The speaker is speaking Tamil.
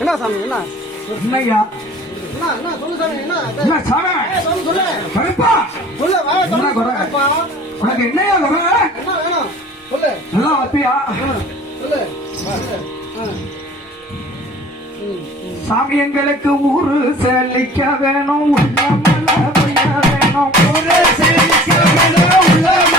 என்ன சாமி என்ன என்னையா என்ன சொல்லு சாமி என்ன சாமி சொல்லு கருப்பா சொல்லு உனக்கு என்னையா குறை என்ன வேணும் சொல்லு நல்லா வத்தியா சொல்லு சாமி எங்களுக்கு ஊரு செழிக்க வேணும் உள்ள வேணும் ஊரு செழிக்க வேணும் உள்ள